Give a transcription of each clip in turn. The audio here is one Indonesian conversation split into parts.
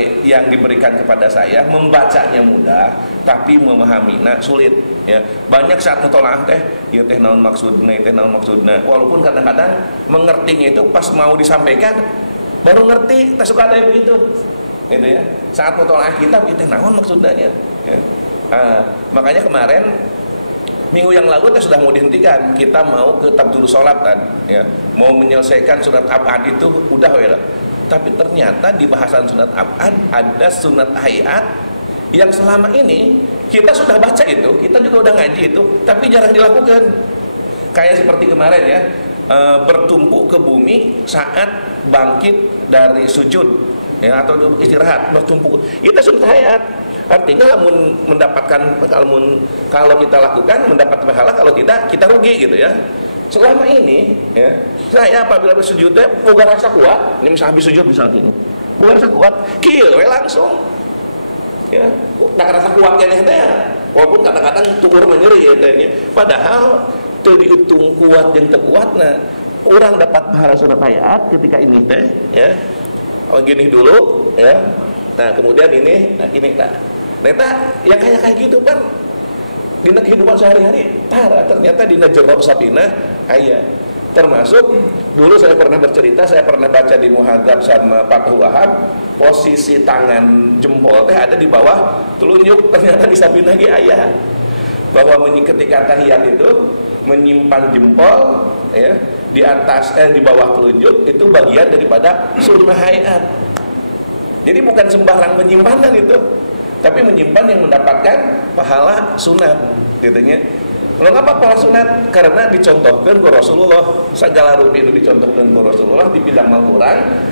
yang diberikan kepada saya, membacanya mudah tapi memahaminya sulit ya. Banyak saat mutolaah teh ieu teh naon maksudna, teh naon maksudna, walaupun kadang-kadang mengertinya itu pas mau disampaikan baru ngerti, tak suka ada begitu gitu ya. Saat mutolaah kitab itu naon maksudnya ya. Makanya kemarin minggu yang lalu kita sudah mau dihentikan, kita mau ke tabdul sholat kan ya, mau menyelesaikan surat abad itu udah ya. Tapi ternyata di bahasan sunat abad ada sunat hayat yang selama ini kita sudah baca itu, kita juga udah ngaji itu, tapi jarang dilakukan. Kayak seperti kemarin ya, bertumpu ke bumi saat bangkit dari sujud ya, atau istirahat bertumpu. Itu sunat hayat. Artinya mendapatkan kalau kita lakukan mendapat pahala, kalau tidak kita rugi gitu ya. Selama ini ya, saya apabila bersujud boga rasa kuat, ini misal habis sujud misalnya ini, boga rasa kuat, kieu we langsung. Ya, da rasa kuat keneh teh. Walaupun kadang-kadang tuur menyeri ya teh. Padahal teu dihitung kuat jeung teu kuatna. Urang dapat pahala sunat hayat ketika ini teh ya. Oh gini dulu ya. Nah, kemudian ini, nah ini tah. Ternyata yang kayak gitu kan di kehidupan sehari-hari ternyata di jerop sapina aya. Termasuk dulu saya pernah bercerita, saya pernah baca di Muhadzab sama Fathul Wahab, posisi tangan jempol teh ada di bawah telunjuk, ternyata di sapina ge aya. Bahwa ketika tahiyat itu menyimpan jempol ya di atas di bawah telunjuk itu bagian daripada sunnah hayat. Jadi bukan sembarang penyimpanan itu, tapi menyimpan yang mendapatkan pahala sunat gitunya. Mengapa pahala sunat? Karena dicontohkan ke Rasulullah, segala rupi itu dicontohkan ke Rasulullah di bidang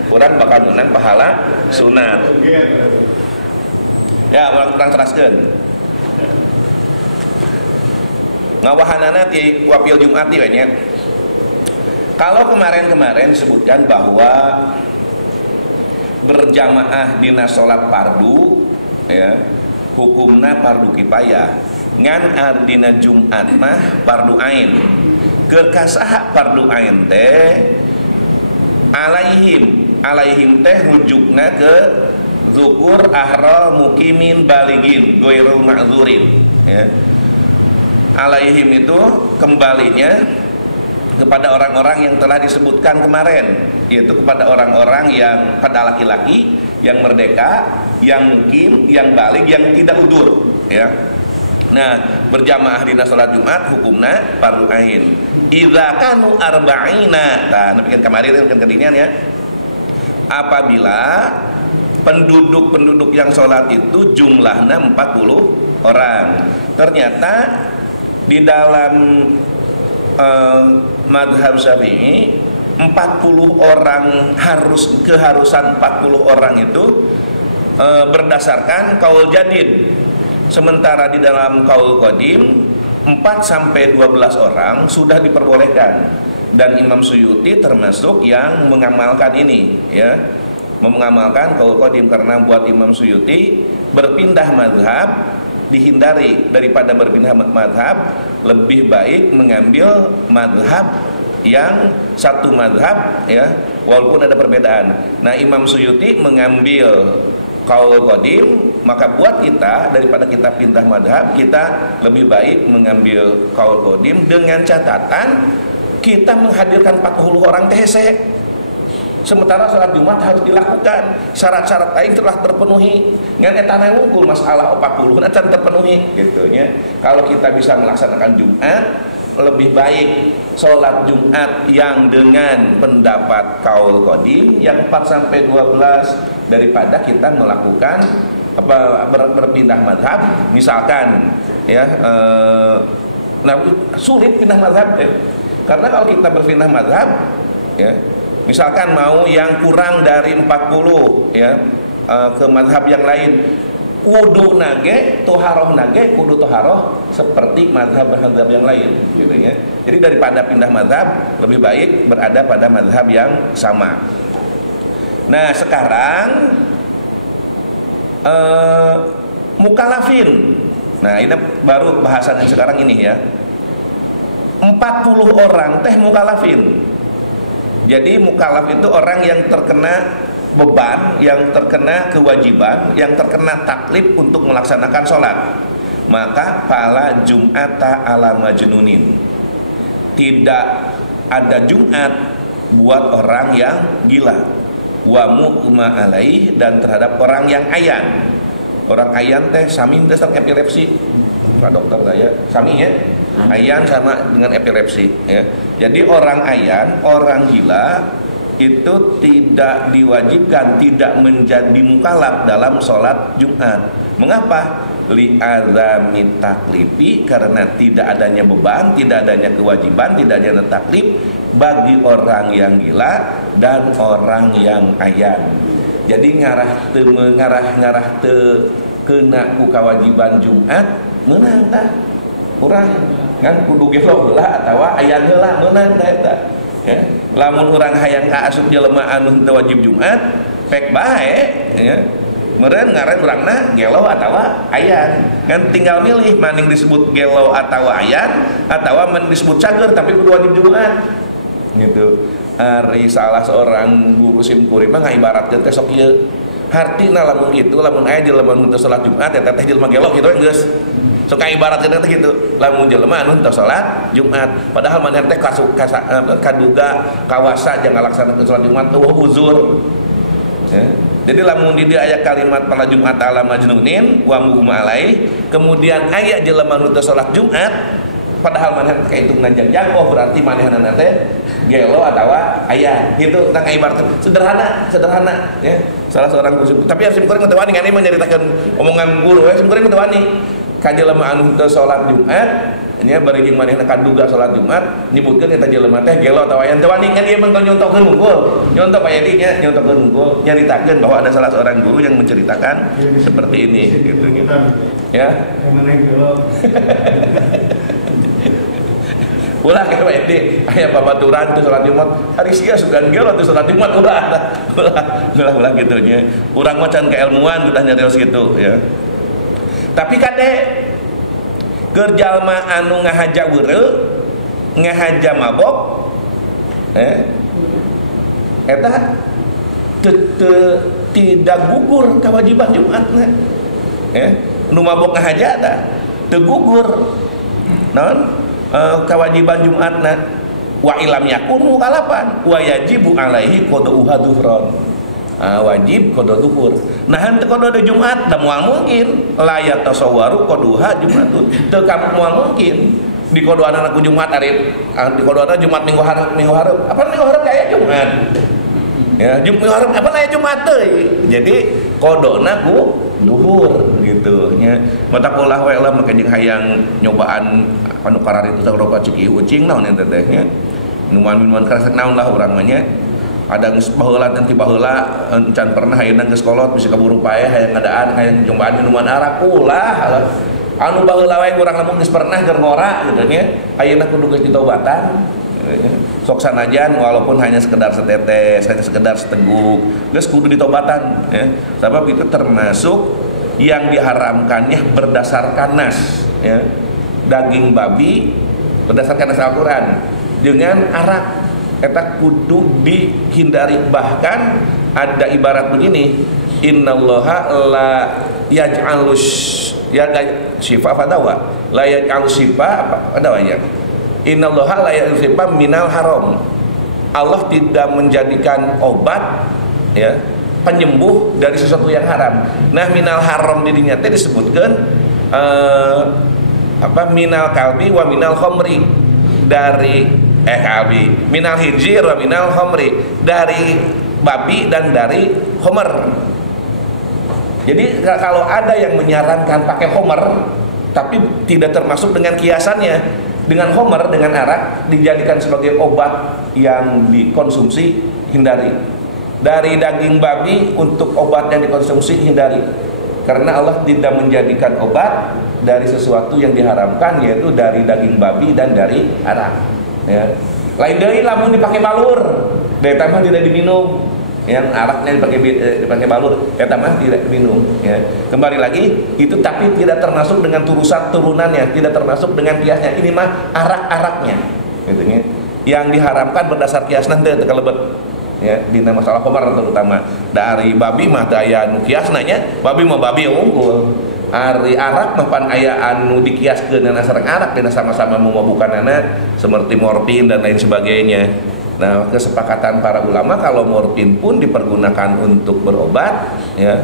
kurang bakal menang pahala sunat. Ya, orang teraskeun. Ngawahanana ti wapil Jumat we nya. Kalau kemarin disebutkan bahwa berjamaah dina salat fardu ya, hukumna fardu kifayah, ngan ardina Jumat mah fardu ain. Keur kasaha fardu ain teh alaihim teh rujukna ke zukur ahra mukimin baligin ghairul ma'zurin ya. Alaihim itu kembalinya kepada orang-orang yang telah disebutkan kemarin, yaitu kepada orang-orang yang pada laki-laki yang merdeka, yang mukim, yang balik, yang tidak udur ya. Nah, berjamaah dina salat Jumat hukumna fardu ain. Idza kanu arba'ina, nah bikin kemarin kan kedinian ya. Apabila penduduk yang salat itu jumlahnya 40 orang. Ternyata di dalam madhab Syafi'i 40 orang keharusan 40 orang itu berdasarkan kaul jadid. Sementara di dalam kaul qadim 4 sampai 12 orang sudah diperbolehkan, dan Imam Suyuti termasuk yang mengamalkan ini ya, mengamalkan kaul qadim, karena buat Imam Suyuti berpindah mazhab dihindari daripada berpindah madhab, lebih baik mengambil madhab yang satu madhab ya, walaupun ada perbedaan. Nah, Imam Suyuti mengambil kaul qadim, maka buat kita daripada kita pindah madhab, kita lebih baik mengambil kaul qadim dengan catatan kita menghadirkan 40 orang THC. Sementara salat Jumat harus dilakukan, syarat-syarat lain telah terpenuhi. Ngan eta ngungkul masalah 40 can terpenuhi gitu nya. Kalau kita bisa melaksanakan Jumat, lebih baik salat Jumat yang dengan pendapat kaul qadim yang 4 sampai 12 daripada kita melakukan berpindah mazhab misalkan ya. Sulit pindah mazhab ya. Karena kalau kita berpindah mazhab ya, misalkan mau yang kurang dari 40 ya, ke mazhab yang lain, wudu nage, toharoh nage, kudu toharoh seperti mazhab yang lain gitu ya. Jadi daripada pindah mazhab, lebih baik berada pada mazhab yang sama. Nah, sekarang mukalafin. Nah, ini baru bahasan yang sekarang ini ya. 40 orang teh mukalafin. Jadi mukalaf itu orang yang terkena beban, yang terkena kewajiban, yang terkena taklif untuk melaksanakan sholat, maka fala jum'ata ala majnunin, tidak ada Jumat buat orang yang gila, wa mu'ma alaih, dan terhadap orang yang ayan. Orang ayan teh sami teh sama epilepsi. Pak dokter saya sami ya. Ayan sama dengan epilepsi ya. Jadi orang ayan, orang gila itu tidak diwajibkan, tidak menjadi mukallaf dalam sholat Jumat. Mengapa? Li'adzami taklifi, karena tidak adanya beban, tidak adanya kewajiban, tidak adanya taklif bagi orang yang gila dan orang yang ayan. Jadi ngarah te kena ku kewajiban Jumat menang tah urang kan kudu gelo heula atawa ayan heula menang tah eta ya. Lamun urang hayang kaasup jelema anu teu wajib Jumat pek bae ya, meureun ngaran urangna gelo atawa ayan, kan tinggal milih maning disebut gelo atawa ayan atawa man disebut cager tapi kudu wajib Jumat gitu. Ari salah seorang guru simkuring mah ngaibaratkeun teh sok ieu hartina lamun kitu, lamun aya jelema nu teu salat Jumat eta teh jelema gelo kitu geus sok ngaibaratkeun teh kitu, lamun jelema anu teu salat Jumat padahal maneh teh kaduga kawasa jangan ngalaksanakeun salat Jumat teu uzur ya. Jadi lamun di dia aya kalimat fala Jumat ala majnunin wa mughma alaih, kemudian aya jelema nu teu salat Jumat padahal maneh kahitung nanjang oh berarti manehna teh gelo atawa aya gitu, tang ibarat sederhana ya. Salah seorang guru, tapi harus simkuring teu wani ngani nyaritakeun omongan guru we simkuring teu wani ka jelema anu teu salat Jumat nya bari jeung manehna kaduga salat Jumat nyebutkeun eta jelema teh gelo atawa aya teu wani kan ieu mah nyontohkeun unggul, nyontoh aya di nya nyontohkeun unggul, nyaritakeun bahwa ada salah seorang guru yang menceritakan seperti ini gitu. Ya. Ulah ke WD aya babaturan teu salat Jumat hari sia sugan gelo teu salat Jumat ulah gitu nya. Urang mah can keilmuan udah nyarios gitu ya. Tapi kade keur jalma anu ngahaja weureu, ngahaja mabok eta tidak gugur kewajiban Jumatna. Nu mabok ngahaja tah teu gugur naon kewajiban Jumatna wa ilam yakun mukallafan wa yajibu alaihi qada'uha dhuhran. Wajib qada dhuhur. Nah henteu qada Jumat da moal mungkin la yatasawwaru qada'uha Jumatun. Teu moal mungkin di qada'ana ku Jumat ari di qada'ana Jumat minggu hareup. Apa minggu hareup aya Jumat? Ya, minggu hareup apa aya Jumat teh. Jadi qada'na ku duhur gitu nya. Mata polah we lah make jeung hayang nyobaan anu karar itu saroba ciki ucing naon eta teh nya. Minuman keras naon lah urang mah nya. Ada geus baheula nanti baheula encan pernah ayeuna geus kolot bisa kaburu pae hayang ngadaan hayang nyobaan minuman arak ulah. Anu baheula we urang lamun geus pernah keur ngora gitu nya. Ayeuna kudu geus ditobatan. Sok sanajan walaupun hanya sekedar setetes, hanya sekedar seteguk, geus kudu ditobatan ya. Sebab itu termasuk yang diharamkannya berdasarkan nas ya. Daging babi berdasarkan nas Al-Qur'an dengan arak eta kudu dihindari. Bahkan ada ibarat begini, innallaha la yaj'alus syifa fadawa la yaj'alus syifa apa adawanya. Innallaha la ya'rifa minal haram. Allah tidak menjadikan obat ya penyembuh dari sesuatu yang haram. Nah, minal haram dirinya teh disebutkan minal kalbi wa minal khamri, dari kalbi, minal hinzir wa minal khamri, dari babi dan dari khamr. Jadi kalau ada yang menyarankan pakai khamr tapi tidak termasuk dengan kiasannya, dengan homer, dengan arak dijadikan sebagai obat yang dikonsumsi, hindari. Dari daging babi untuk obat yang dikonsumsi, hindari. Karena Allah tidak menjadikan obat dari sesuatu yang diharamkan, yaitu dari daging babi dan dari arak ya. Lain deui lamun dipakai balur, eta mah tidak diminum. Yang araknya dipakai balur, eta mah tidak diminum ya. Kembali lagi itu, tapi tidak termasuk dengan turunannya, tidak termasuk dengan kiasnya. Ini mah arak-araknya gitu ya. Yang diharamkan berdasar kias nanti kalebet ya dina masalah khobar terutama dari babi mah daya anu kiasnanya babi mah babi yang unggul ari arak mah pan aya anu dikiaskeun dina sareng arak dina sama-sama memabukanana seperti morfin dan lain sebagainya. Nah, kesepakatan para ulama kalau morfin pun dipergunakan untuk berobat ya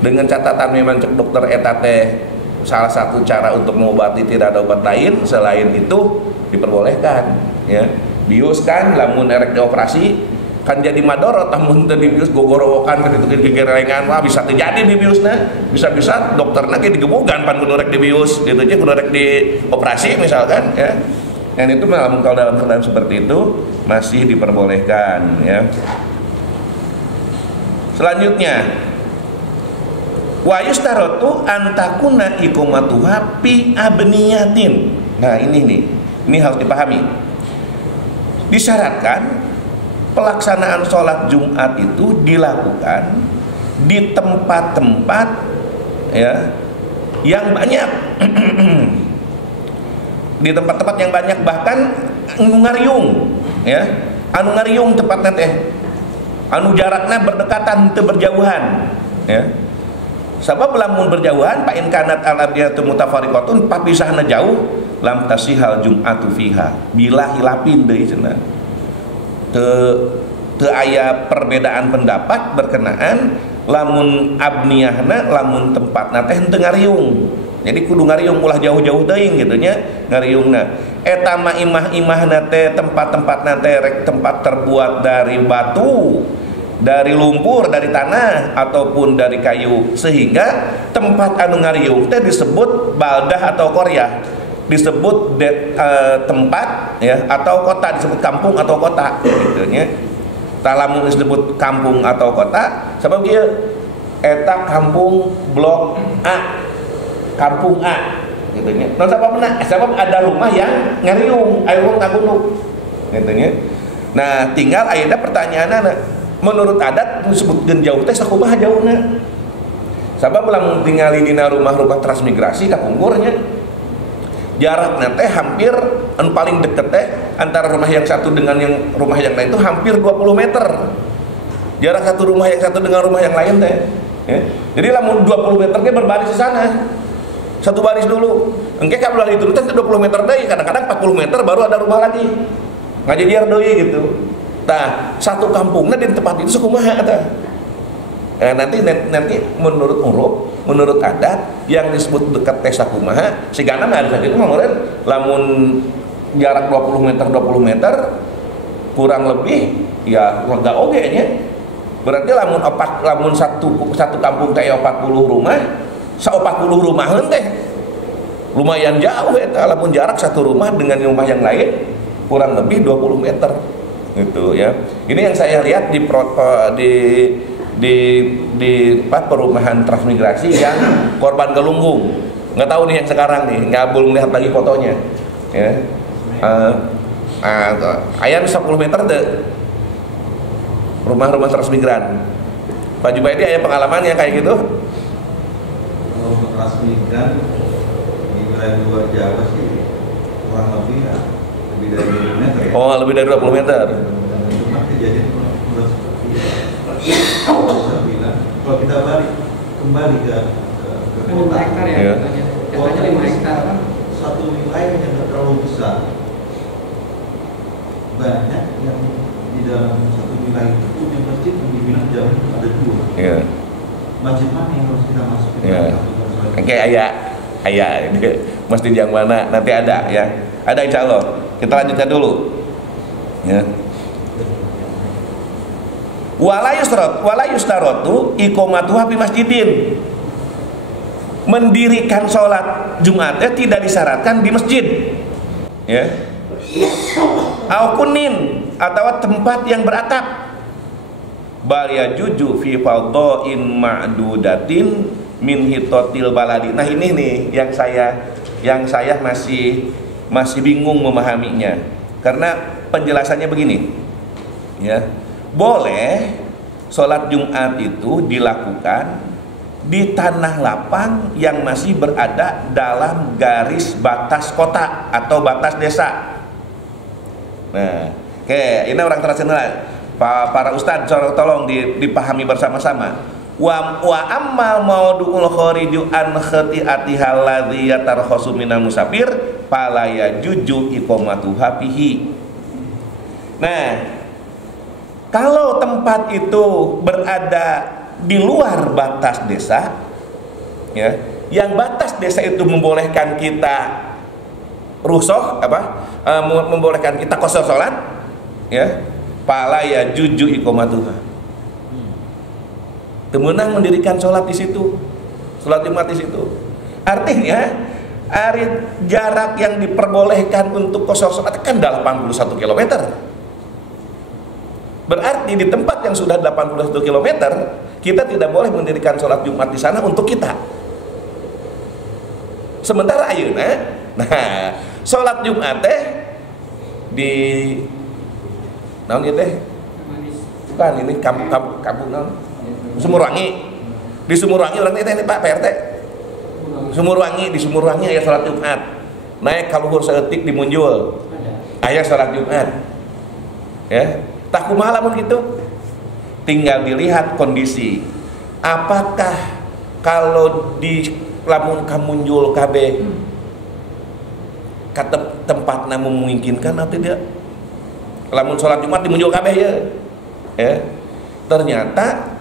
dengan catatan memang cek dokter eta teh salah satu cara untuk mengobati, tidak ada obat lain selain itu diperbolehkan ya. Bius kan lamun erek dioperasi kan jadi madorot lamun teu dibius gogorowokan kan itu gegerengan wah bisa terjadi di biusna, bisa-bisa dokterna ge digebugan pan kudu rek dibius gitu aja kudu rek dioperasi misalkan ya. Dan itu kalau dalam keadaan seperti itu masih diperbolehkan ya. Selanjutnya wa yustaratu antakuna iqamatuha fi abniyatin. Nah, ini harus dipahami. Disyaratkan pelaksanaan sholat Jumat itu dilakukan di tempat-tempat ya yang banyak di tempat-tempat yang banyak, bahkan anu ngariung ya, anu ngariung tempatnya teh anu jaraknya berdekatan teu berjauhan ya. Sabab lamun berjauhan fa in kanat al-abdiyatu mutafariqatun papisahna jauh lam tasihal jum'atu fiha bila hilapin deui cenah. Teu aya perbedaan pendapat berkenaan lamun abniyahna lamun tempatna teh henteu ngariung. Jadi kudu ngariung ulah jauh-jauh teuing gitu nya ngariungna. Eta mah imah-imahna teh tempat-tempatna teh rek tempat terbuat dari batu, dari lumpur, dari tanah ataupun dari kayu, sehingga tempat anu ngariung teh disebut baldah atau qaryah, disebut tempat ya atau kota, disebut kampung atau kota gitu nya. Talamun disebut kampung atau kota sabab ieu eta kampung blok A, kampung A gitu nya. Nah, sabab ada rumah yang ngariung, aya wong ngagunuk gitu nya. Nah, tinggal ayeuna pertanyaanna menurut adat disebutkeun jauh teh sakumaha jauhna? Sabab lamun tingali dina rumah-rumah transmigrasi kapungkurnya jaraknya teh hampir anu paling deket teh antara rumah yang satu dengan yang rumah yang lain itu hampir 20 meter. Jarak satu rumah yang satu dengan rumah yang lain teh. Ya. Jadi lamun 20 meternya berbaris di sana. Satu baris dulu. Engke ka belah diturutkeun 20 meter deui, kadang-kadang 40 meter baru ada rumah lagi. Ngajejer deui gitu. Nah, satu kampungnya di tempat itu sakumaha eta. Nanti menurut uruf, menurut adat yang disebut dekat teh sakumaha sigana mah ada itu mah lamun jarak 20 meter kurang lebih ya lega oge nya. Berarti lamun satu kampung teh 40 rumah, 40 rumahan teh lumayan jauh eta lamun jarak satu rumah dengan rumah yang lain kurang lebih 20 meter gitu ya. Ini yang saya lihat di perumahan transmigrasi yang korban gelunggung. Nggak tahu nih yang sekarang nih, nggak belum lihat lagi fotonya ya. Aya 10 meter deh rumah-rumah transmigran. Pak Jubaidi ada pengalaman yang kayak gitu? Kalau transmigran di wilayah luar Jawa sih kurang lebih ya lebih dari 20 meter ya. Oh, lebih dari 20 meter. Cuma kejadian udah seperti itu. Saya bilang kalau kita kembali ke kota, hektar ya, ya. Katanya 5 hektar kan? Satu wilayah yang tidak terlalu besar, banyak yang di dalam satu wilayah itu punya masjid yang dibilang jauh ada 2. Iya. Masjid mana yang harus kita masukin? Iya. Kayak ayah masjid yang mana nanti ada ya. Ada insya Allah. Kita lanjutkan dulu. Ya. Wala yustaratu iqamatuha fi masjidin. Mendirikan sholat Jumatnya tidak disyaratkan di masjid. Ya. Aukunin atau tempat yang beratap. Bal yajuju fi fadhain ma'dudatin min hitotil baladi. Nah, ini nih yang saya masih bingung memahaminya. Karena penjelasannya begini. Ya. Boleh sholat Jumat itu dilakukan di tanah lapang yang masih berada dalam garis batas kota atau batas desa. Nah, ini orang tradisional. para ustadz tolong dipahami bersama-sama. Wa ammal maudu'ul khariju an khati'atiha alladzi yatarkhasu minal musafir fala yajuju iqamatuha fihi. Nah, kalau tempat itu berada di luar batas desa, ya, yang batas desa itu membolehkan kita rusuh membolehkan kita qasar salat, ya, fala yajuju iqamatuha. Temenang mendirikan sholat di situ, sholat Jumat di situ. Artinya, jarak yang diperbolehkan untuk qasar sholat kan 81 km. Berarti di tempat yang sudah 81 km, kita tidak boleh mendirikan sholat Jumat di sana untuk kita. Sementara ayeuna, nah, sholat Jumat teh di naon ieu teh? Bukan, ini kampung naon? Sumurwangi. Di Sumurwangi orang ini Pak PRT. Di Sumurwangi aya salat Jumat. Naik ka luhur saeutik di Munjul. Aya salat Jumat. Ya, tah kumaha lamun kitu? Tinggal dilihat kondisi. Apakah kalau di lamun ka Munjul kabeh ka tempatna memungkinkan atau tidak? Lamun salat Jumat di Munjul kabeh ya. Ya. Ternyata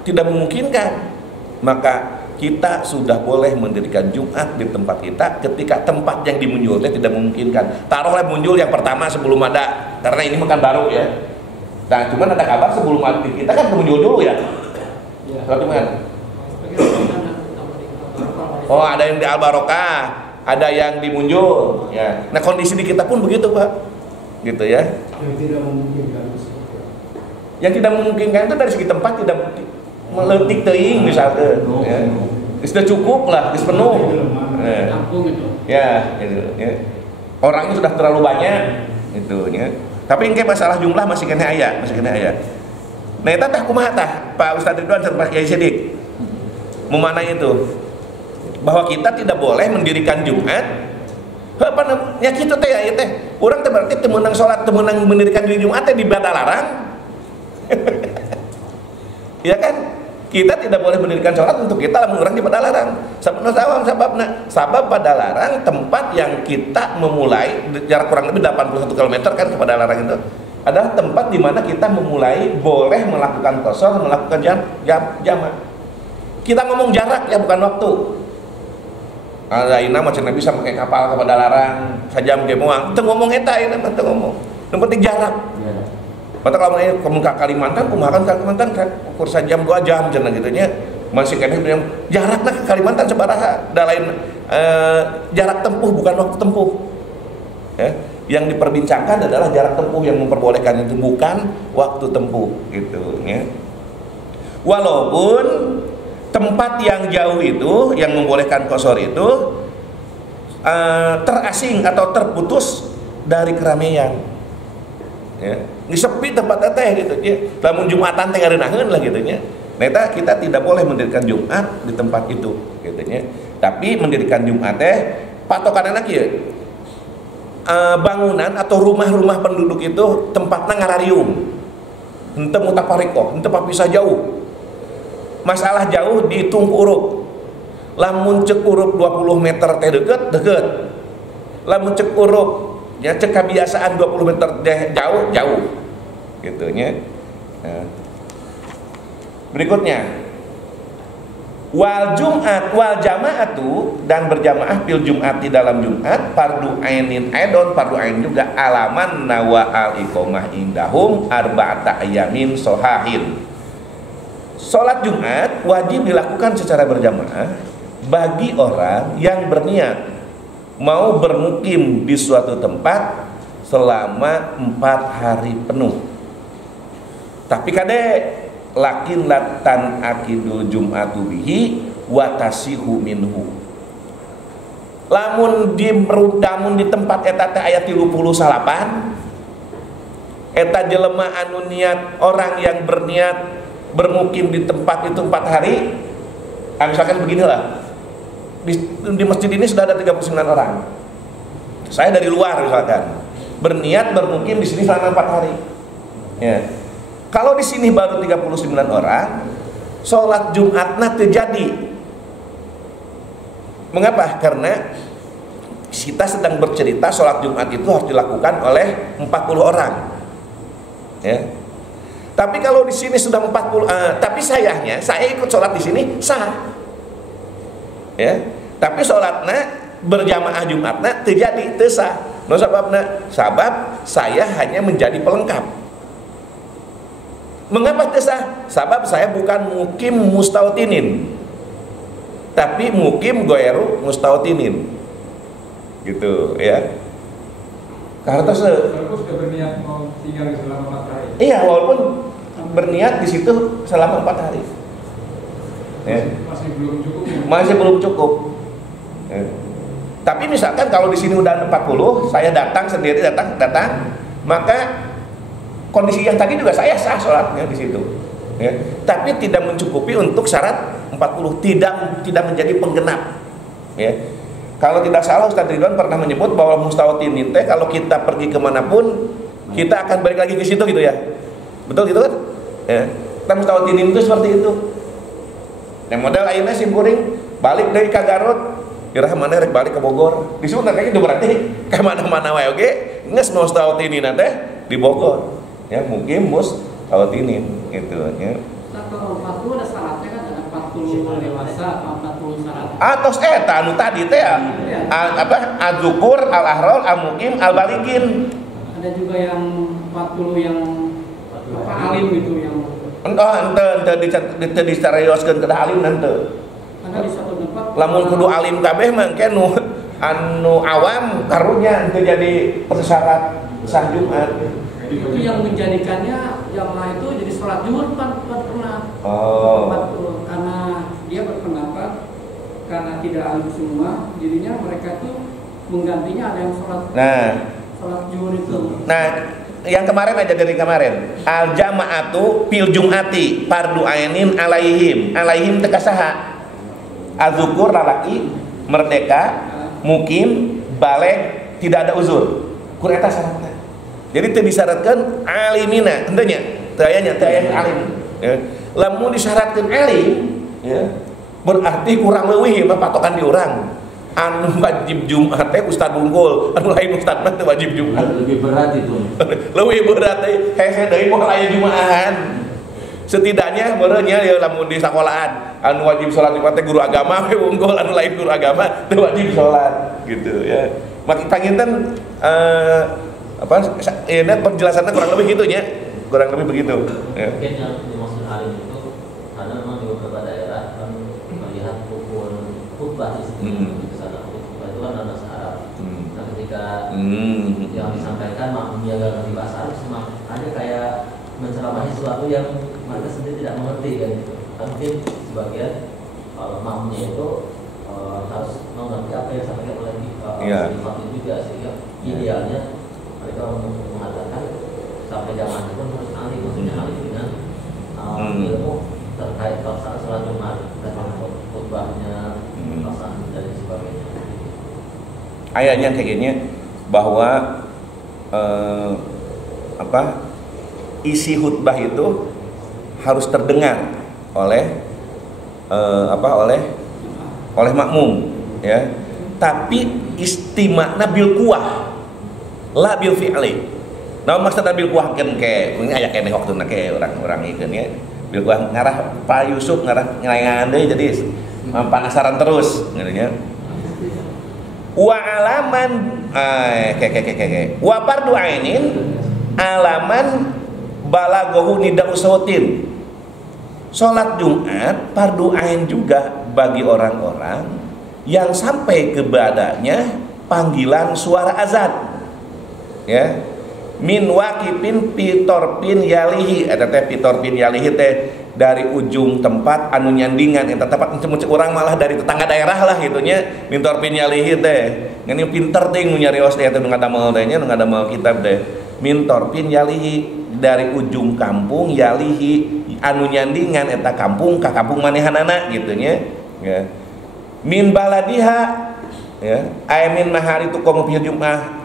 tidak memungkinkan, maka kita sudah boleh mendirikan Jumat di tempat kita ketika tempat yang dimunjul tidak memungkinkan. Taruhlah Munjul yang pertama sebelum ada, karena ini bukan baru ya. Nah, cuman ada kabar sebelum ada kita kan Munjul dulu ya. Jumat. Oh, ada yang di Al-Barokah, ada yang di Munjul ya. Nah, kondisi di kita pun begitu, Pak. Gitu ya. Yang tidak memungkinkan itu dari segi tempat tidak meletik teuing misalkan, ya. Sudah cukup lah, sudah penuh. Ya, gitu, ya. Orangnya sudah terlalu banyak, gitu, ya. Tapi engke masalah jumlah masih kena aya. Nah, eta tah kumaha tah Pak Ustadz Ridwan serta Kiai Sidik? Memana itu? Bahwa kita tidak boleh mendirikan Jumat. Apa namanya kitu teh ya teh? Urang teh berarti teu meunang salat, teu meunang mendirikan di Jumat teh dibada larang. Ya kan? Kita tidak boleh mendirikan sholat untuk kita lamun urang di pada larang. Sabab pada larang tempat yang kita memulai jarak kurang lebih 81 km kan kepada larang itu adalah tempat di mana kita memulai boleh melakukan qasar, melakukan jamak. Kita ngomong jarak ya, bukan waktu. Ada ina macam bisa pakai kapal kepada larang sajam ge moal. Teu ngomong eta ina teu ngomong. Yang penting jarak. Mata kalau kamu ke Kalimantan, kumakan ke Kalimantan kan ukur sajam 2 jam cenah gitu nya. Masih kene yang jarakna ke Kalimantan sabaraha? Da lain jarak tempuh bukan waktu tempuh. Ya, yang diperbincangkan adalah jarak tempuh yang memperbolehkan itu bukan waktu tempuh gitu ya. Walaupun tempat yang jauh itu yang membolehkan qasar itu terasing atau terputus dari keramaian. Ya, ini sepi tempat teh gitu ya. Lamun Jumatan teh ngareunaheun lah gitu nya. Nah, kita tidak boleh mendirikan Jumat di tempat itu gitu nya. Tapi mendirikan Jumat teh patokanna kieu. Bangunan atau rumah-rumah penduduk itu tempatna ngararium. Henteu mutafarriqah, henteu papisah jauh. Masalah jauh dihitung uruk. Lamun cek uruk 20 meter teh deket. Lamun cek uruk ya cek kebiasaan 20 meter jauh gitu nya. Nah. Berikutnya wal jamaatu dan berjamaah fil jum'ati dalam Jumat fardu ainin aidon, fardu ain juga alaman nawa al iqamah indahum arba'ata ayamin sohahin. Salat Jumat wajib dilakukan secara berjamaah bagi orang yang berniat mau bermukim di suatu tempat selama 4 hari penuh. Tapi kade lakin latan akidul jum'atu bihi wa tasihu minhu. Lamun di tempat eta teh aya 38 eta jelema anu niat, orang yang berniat bermukim di tempat itu 4 hari. Misalkan beginilah. Di masjid ini sudah ada 39 orang. Saya dari luar misalkan berniat bermukim di sini selama 4 hari. Ya. Kalau di sini baru 39 orang, sholat Jumatna terjadi. Mengapa? Karena kita sedang bercerita sholat Jumat itu harus dilakukan oleh 40 orang. Ya. Tapi kalau di sini sudah 40, tapi sayangnya saya ikut sholat di sini sah. Ya. Tapi sholatnya berjamaah Jumatna terjadi sah. No sababna, sabab saya hanya menjadi pelengkap. Mengapa tesah? Sabab saya bukan mukim mustautinin, tapi mukim goeru mustautinin, gitu ya. Karena Walaupun sudah berniat mau tinggal selama 4 hari. iya, walaupun berniat di situ selama 4 hari, ya. Masih belum cukup. Masih belum cukup. Ya. Tapi misalkan kalau di sini udah 40, saya datang sendiri, datang, maka kondisi yang tadi juga saya sah sholatnya di situ, ya. Tapi tidak mencukupi untuk syarat 40, tidak menjadi penggenap, ya. Kalau tidak salah Ustaz Ridwan pernah menyebut bahwa mustawatinin teh kalau kita pergi kemanapun kita akan balik lagi ke situ gitu ya, betul gitu kan? Ya. Kita mustawatinin itu seperti itu. Yang model ayeuna simkuring balik dari ke Garut, kira mana rek balik ke Bogor, di sana kayak gitu berarti ke mana-mana wae oge geus mustawatinin teh di Bogor. Ya mungkin mustawatinin gitu ya. Nah, kalau 40 ada syaratnya kan, ada 40 dewasa, 40 syarat. Atos eta anu tadi teh apa adzukur al-ahral al-mukim al-baligin. Ada juga yang 40 yang apa alim gitu yang Ente dicarioskeun kedah alim henteu. karena di satu tempat Lamun kudu alim kabeh mah engke anu awam karunya henteu jadi persyarat sah Jumat. itu yang menjadikannya jamaah itu jadi sholat zuhur kan pernah. Oh. 40 karena dia berpendapat karena tidak alim semua, jadinya mereka tuh menggantinya ada yang sholat zuhur itu. Nah, yang kemarin aja dari kemarin, al jamaatu fil jumati fardu ainin alaihim teka saha. Azukur lalaki merdeka, mukim, baleg, tidak ada uzur. Kur eta syaratna. Jadi teu disyaratkeun alimina, henteu teu aya alim. Ya. Lamun disyaratkeun alim, ya, berarti kurang leuwih mah patokan di urang. Anu wajib Jumat teh Ustad Bungkul, anu lain Ustad mah teu wajib Jumat. Lebih berat itu. Leuwih berat teh hese deui moal aya Jumaahan. Setidaknya meureun nya lamun di sakolahan anu wajib salat Jumat teh guru agama we unggul, anu lain guru agama teu wajib salat gitu ya. Maki panginten penjelasannya kurang lebih gitu nya. Kurang lebih begitu ya. Mungkin yang dimaksud alim itu karena memang di beberapa daerah kan melihat hukum khutbah di sini. Itu kan ada bahasa Arab. Nah ketika yang disampaikan makmumnya gak ngerti bahasa Arab, ada kayak menceramahi sesuatu yang mereka sendiri tidak mengerti kan gitu. Kan mungkin sebagian makmumnya itu harus mengerti apa yang disampaikan oleh imam itu juga, sehingga idealnya mereka mengatakan sampai zaman itu harus ahli, maksudnya ahli dengan ilmu terkait pelaksanaan sholat Jumat dan khutbahnya, pelaksanaan dan sebagainya. Ayatnya kayak gini bahwa isi khutbah itu harus terdengar oleh oleh makmum ya, tapi istima'na bil kuah la bil fi'li. Namun maksudna bil kuah kan ke aya keneh waktuna ke urang ikeun ya. Bil kuah ngarah Pak Yusuf ngarah ngayangan deui jadi panasaran terus gitu nya. Wa alaman wa fardu ainin alaman balaghahu nida usautin. Salat Jumat fardu ain juga bagi orang-orang yang sampai kepadanya panggilan suara azan. Ya. Min waqifin pitorpin yalihi, eta teh pitorpin yalihi teh dari ujung tempat anu nyandingan eta tempat muncul orang malah dari tetangga daerah lah gitunya. Pitorpin yalihi teh ngani pinter teh nu nyarios teh nu ngadamel teh nya nu ngadamel kitab teh. Mintorpin yalihi dari ujung kampung yalihi anu nyandingan eta kampung ka kampung manehanana gitunya ya. Min baladiha ya, ay min mahari tu qaum fil jum'ah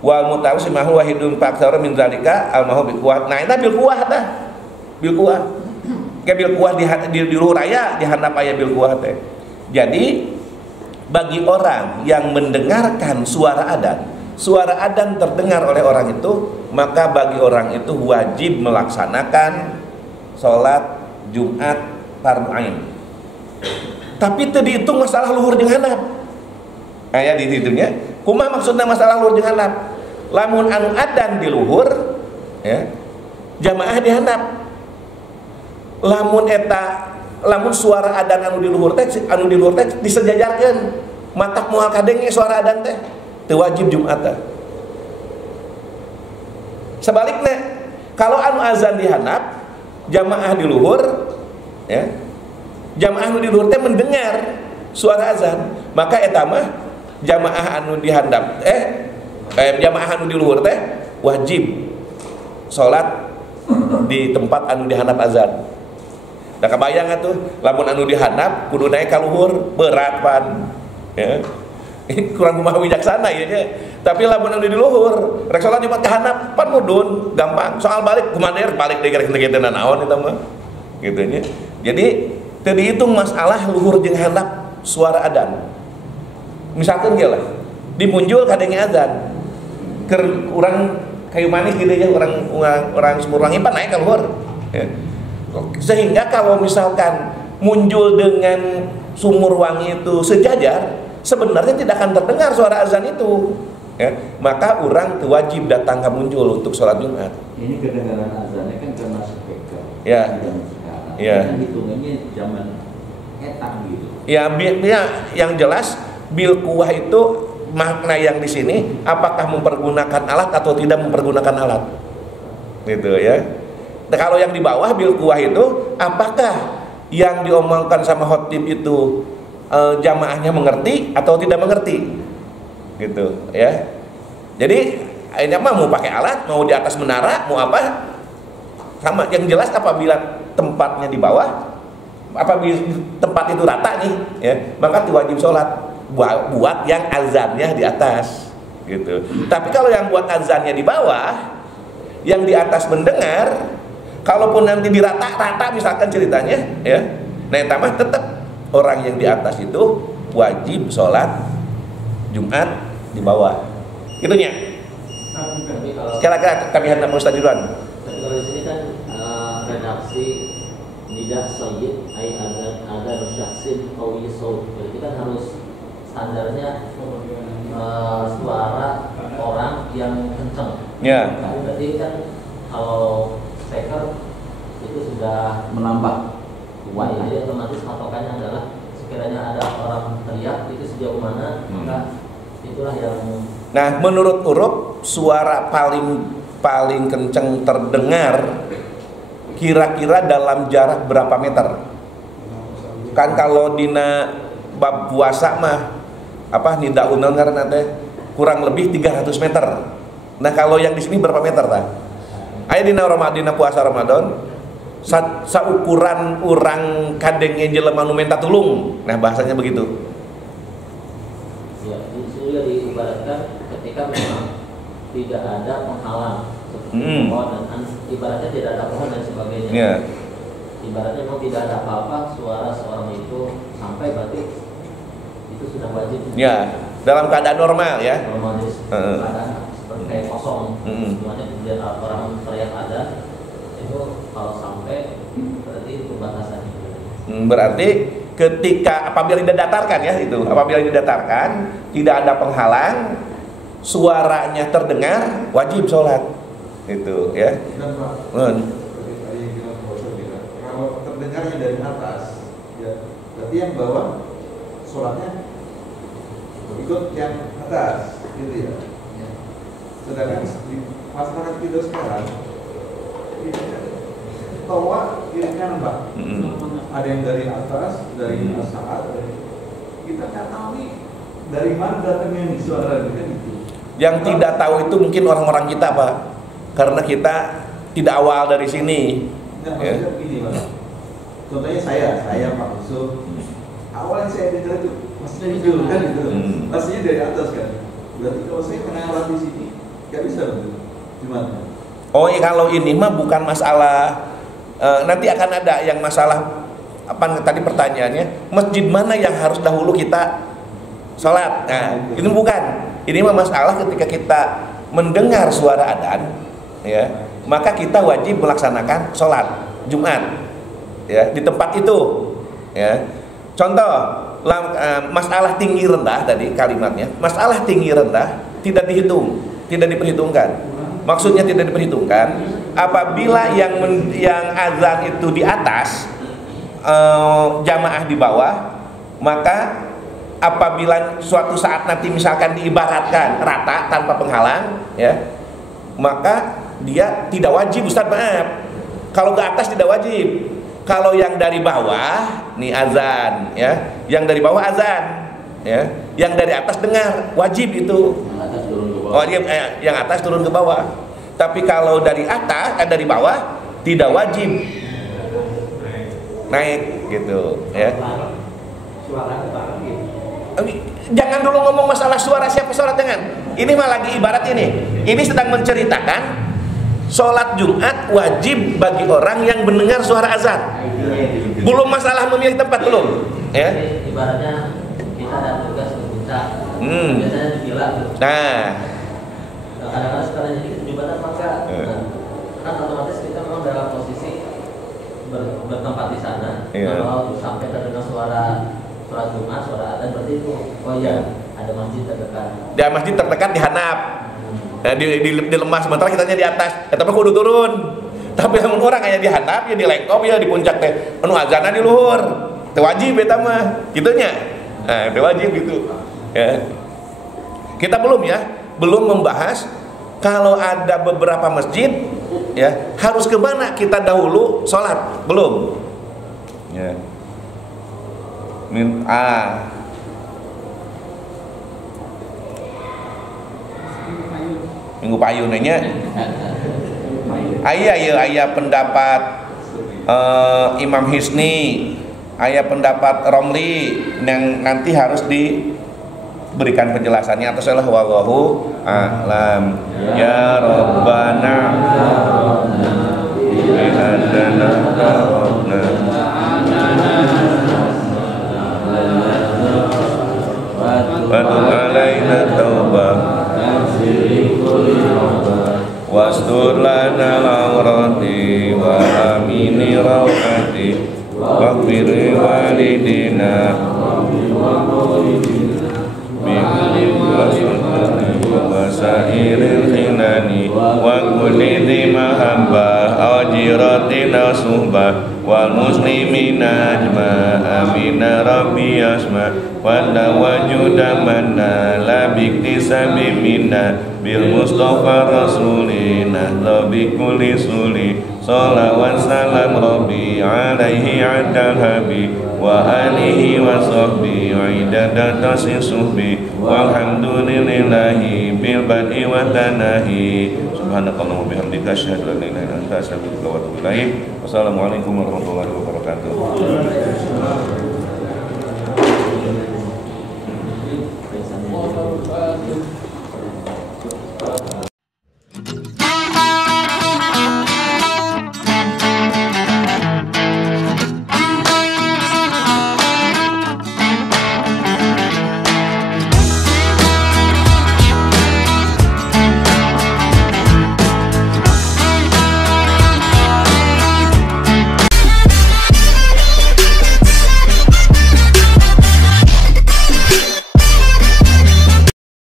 Wal mutawsimahu wahidun faktor min zalika al mahu bil kuwah. Nah, eta bil kuwah tah. Bil kuwah. Ke bil kuwah di luhur aya di handap aya bil kuwah teh. Jadi bagi orang yang mendengarkan suara adzan terdengar oleh orang itu, maka bagi orang itu wajib melaksanakan sholat Jumat fardhu ain. Tapi teu dihitung masalah luhur jeung handap. Aya di ditunya. Kumaha maksudna masalah luhur jeung handap? Lamun anu adzan di luhur, ya, jamaah di handap. Lamun suara adzan anu di luhur teh disejajarkeun. Matak moal kadenge suara adzan teh teu wajib Jumat teh. Sebaliknya, kalau anu azan di handap, jamaah di luhur, ya, jamaah anu di luhur teh mendengar suara azan, maka eta mah jamaah anu di handap jamaah anu di luhur teh wajib salat di tempat anu di handap azan. Da kabayang atuh lamun anu di handap kudu naik ka luhur berat pan. Ya. Kurang kumaha wijaksana ieu nya. Tapi lamun anu di luhur rek salat Jumat ka handap pan mudun gampang. Soal balik kumaha balik deui rek teu naon eta mah. Gitu nya. Jadi teu dihitung masalah luhur jeung handap suara adzan. Misalkan ge lah dimunjul kadenge adzan. Keur urang kayu manis gitu ya, orang sumur wangi pan naik ke luhur. Ya. Sehingga kalau misalkan muncul dengan sumur wangi itu sejajar, sebenarnya tidak akan terdengar suara azan itu, ya. Maka orang wajib datang ke muncul untuk sholat Jumat. Ini kedengaran azannya kan karena speaker. Ya. Ya. Kan hitungannya zaman etak gitu. Ya, yang jelas bil kuwah itu makna yang di sini apakah mempergunakan alat atau tidak mempergunakan alat, gitu ya. Nah, kalau yang di bawah bil kuwah itu apakah yang diomongkan sama khotib itu jamaahnya mengerti atau tidak mengerti, gitu ya. Jadi ini mah mau pakai alat, mau di atas menara, mau apa, sama. Yang jelas apabila tempatnya di bawah, apabila tempat itu rata nih, ya, maka wajib sholat buat yang azannya di atas, gitu. Tapi kalau yang buat azannya di bawah, yang di atas mendengar, kalaupun nanti dirata-rata misalkan ceritanya, ya, nah tamah tetap orang yang di atas itu wajib sholat Jumat di bawah, itunya. Kira-kira kami hendak Ustaz Ridwan. Tapi kalau di sini kan redaksi nida sayyid ai ada syahsin qawi saut. Jadi kan harus standarnya suara orang yang kencang. Ya. Nah, berarti kan kalau speaker itu sudah Menambah kuat, jadi otomatis patokannya adalah sekiranya ada orang teriak itu sejauh mana, maka itulah yang. Nah, menurut Urup suara paling kencang terdengar kira-kira dalam jarak berapa meter? Kan kalau dina bab puasa mah apa nida unan karena teh kurang lebih 300 meter. Nah, kalau yang di sini berapa meter tah? Aya dina Ramadan puasa Ramadan saukuran urang kadenge jelema nu menta tulung. Nah, bahasanya begitu. Ya, di sini juga diibaratkan ketika memang tidak ada penghalang seperti pohon dan ibaratnya tidak ada pohon dan sebagainya. Yeah. Ibaratnya memang tidak ada apa-apa, suara seorang itu sampai berarti itu sudah wajib. Ya, dalam keadaan normal ya. Normalis, keadaan seperti kayak kosong, semuanya kemudian orang teriak ada, itu kalau sampai berarti itu batasannya. Berarti ketika apabila didatarkan ya itu, apabila didatarkan tidak ada penghalang, suaranya terdengar, wajib sholat, itu ya. Dan Pak, tadi bilang kalau terdengarnya dari atas, ya, berarti yang bawah sholatnya ikut yang atas, gitu ya. Sedangkan di masyarakat kita sekarang, toa kirinya nambah. Ada yang dari atas, dari saat, kita nggak tahu nih dari mana datangnya nih suara gitu. Yang tidak tahu itu mungkin orang-orang kita, Pak, karena kita tidak awal dari sini. Nah, maksudnya begini, Pak. Contohnya saya Pak Yusuf, awalnya saya dengar itu masih dari kan gitu, pastinya dari atas kan. Berarti kalau saya pernah sholat di sini, nggak bisa Jumatnya. Oh iya, kalau ini mah bukan masalah nanti akan ada yang masalah apa tadi pertanyaannya, masjid mana yang harus dahulu kita sholat. Nah, ini bukan. Ini mah masalah ketika kita mendengar suara adzan, ya, maka kita wajib melaksanakan sholat Jumat, ya, di tempat itu, ya. Contoh, masalah tinggi rendah tadi kalimatnya, masalah tinggi rendah tidak dihitung, tidak diperhitungkan. Maksudnya tidak diperhitungkan apabila yang azan itu di atas, jamaah di bawah, maka apabila suatu saat nanti misalkan diibaratkan rata tanpa penghalang, ya, maka dia tidak wajib, Ustaz, maaf. Kalau ke atas tidak wajib. Kalau yang dari bawah nih azan, ya, yang dari bawah azan, ya, yang dari atas dengar, wajib itu. Oh, yang atas turun ke bawah. Tapi kalau dari atas, dari bawah tidak wajib naik gitu, ya. Jangan dulu ngomong masalah suara siapa sholat, jangan. Ini mah lagi ibarat ini. Ini sedang menceritakan sholat Jumat wajib bagi orang yang mendengar suara azan. Belum masalah memilih tempat, belum, ya. Ibaratnya kita ada tugas ke puncak, biasanya di villa tuh. Nah, kadang-kadang sekalian jadi jembatan maka kan otomatis kita memang dalam posisi bertempat di sana. Kalau sampai terdengar suara Jumat, suara adzan, berarti itu, oh iya, ada masjid terdekat. Di masjid terdekat di handap, di lemah, sementara kitanya di atas. Tapi kudu turun. Tapi namun orang kayak di handap, ya di lengkop, ya di puncak teh, anu azanna di luhur. Teu wajib eta mah, gitunya. Nah, teu wajib gitu. Ya. Kita belum membahas kalau ada beberapa masjid, ya, harus ke mana kita dahulu sholat, belum, ya. Minggu payun nya aya pendapat Imam Hisni, aya pendapat Romli yang nanti harus diberikan penjelasannya atas Allah, wallahu a'lam. Ya Rabbana bihadana karobna wa alaina taubah wastur lana al-awrati wa amini rawati waghfir walidina wasairil khinani wa kulli dhi mahabbah ajiratina suhbah wal muslimina ajma amina rabbi asma wa tawajuda manna la biktisabi minna bil mustafa rasulina bi kulli suli salawat salam rabbi alaihi adal habib wa alihi wa sahbihi idada tasisuhbi walhamdulillahi bil bad'i wa tanahi subhanakallahumma bihamdika asyhadu an la ilaha illa anta astaghfiruka wa atubu ilaik. Wassalamualaikum warahmatullahi wabarakatuh.